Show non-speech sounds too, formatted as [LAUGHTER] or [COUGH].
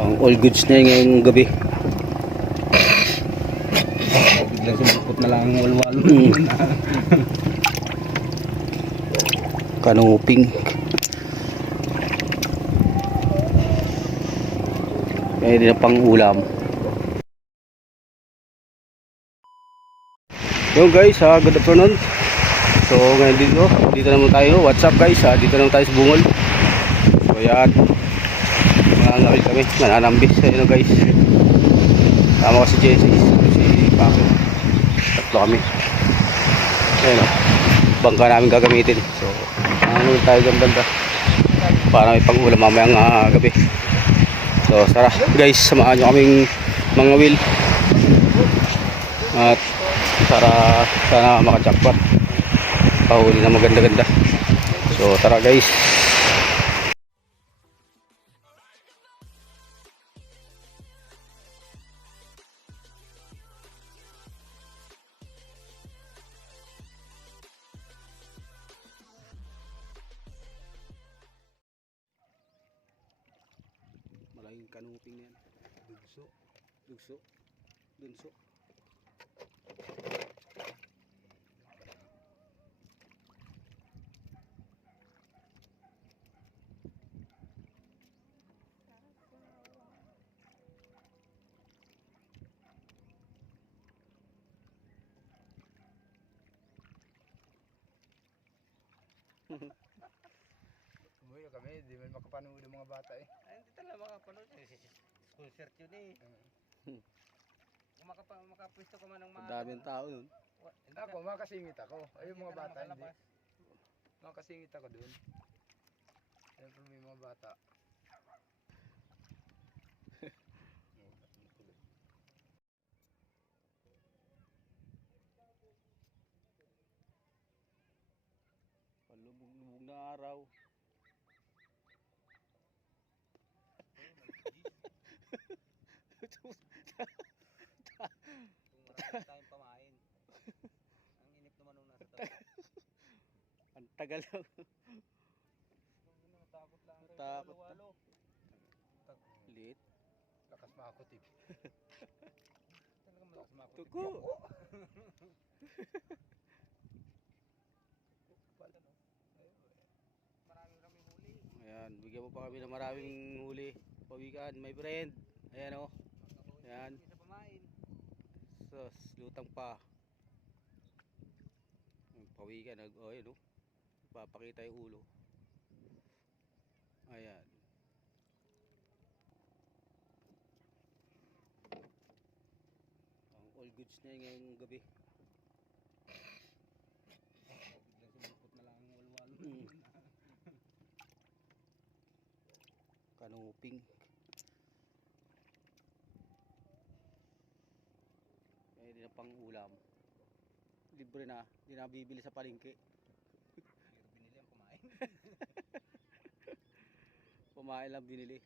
Ang all goods na ngayong gabi. Biglang sumupot na lang ang walwal. Mm. Kanuping. Kaya din na pang ulam. Yo guys, ha, good afternoon. So ngayon dito, dito naman tayo. What's up guys? Ha? Dito naman tayo sa Bungol. So yan. Mananambil kami. Mananambis. Ayun guys. Tama ko si Jesse. Si Paco. Tatlo kami. Ayun o. Bangka namin gagamitin. So, ano tayo dyan banda. Para may pang-ulam mamayang ah, gabi. So, tara guys, samahan nyo kaming mga will. At para sana makajakpat. Pahuli na maganda-ganda. So, tara guys. Malaking kanuping na yan. Dugso. Dugso. Dunso. [LAUGHS] Umuwi kami, di man makapanood ng mga bata eh. Ay, hindi talaga makapanood. Eh, School shirt yun eh. Hmm. Kung makapa, makapwisto ka man ng mga... Madaming tao nun. Wa- hindi Ako, ka- makasingit ako. Ayun hindi mga ka na bata, hindi. makalabas. Makasingit ako dun. Siyempre may mga bata. Palubog-lubog na araw. Marami tayong pamain. Ang inip naman nung nasa tabi. [LAUGHS] Ang tagal lang. Natakot lang. kayo, Natakot walo-walo. Lit. Lakas makakutip. [LAUGHS] Talagang malakas makapit. Tuko. [LAUGHS] Marami raming huli. Ayan, bigyan mo pa kami ng maraming huli. Pawikan, my friend. Ayan o. Nakahuli Yan. Sus, lutang pa. Yung Pawikan, nag, oh, yun o. Papakita yung ulo. Ayan. Ang all goods na yun ngayong gabi. Biglang sumupot na lang ang walwal. Mm. Kanuping. Din na pang ulam. Libre na, hindi na bibili sa palengke. Pero binili ang pamain. Pumain [LAUGHS] lang binili.